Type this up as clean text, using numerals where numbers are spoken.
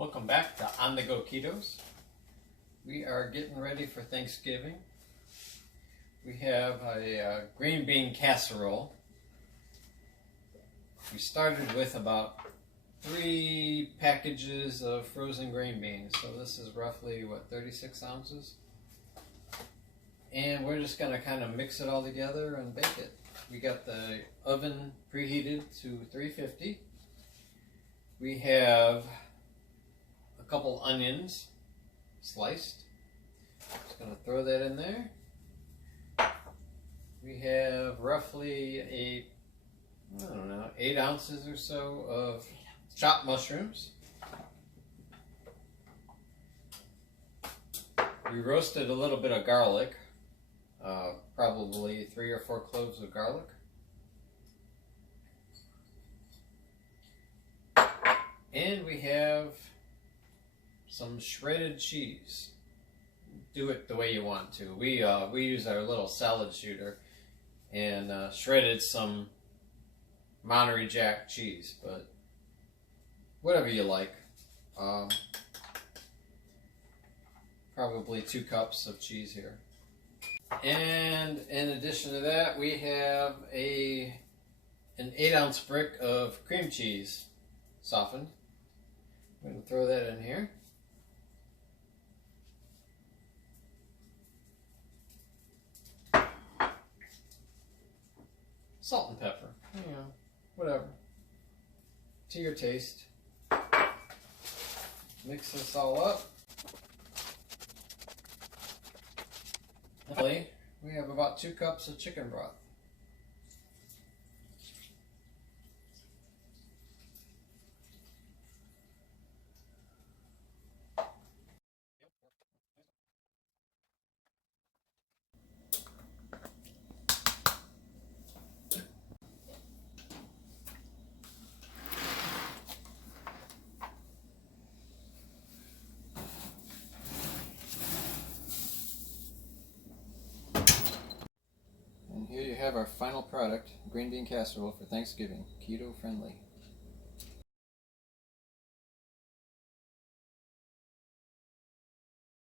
Welcome back to On The Go Ketos. We are getting ready for Thanksgiving. We have a green bean casserole. We started with about 3 packages of frozen green beans. So this is roughly, 36 ounces? And we're just going to kind of mix it all together and bake it. We got the oven preheated to 350. We have a couple onions sliced. Just going to throw that in there. We have roughly 8 ounces or so of chopped mushrooms. We roasted a little bit of garlic, probably 3 or 4 cloves of garlic. And we have some shredded cheese. Do it the way you want to. We use our little salad shooter and shredded some Monterey Jack cheese, but whatever you like. Probably 2 cups of cheese here. And in addition to that, we have an 8-ounce brick of cream cheese softened. I'm going to throw that in here. Salt and pepper, whatever, to your taste. Mix this all up. Finally, we have about 2 cups of chicken broth. And here you have our final product, green bean casserole for Thanksgiving, keto friendly.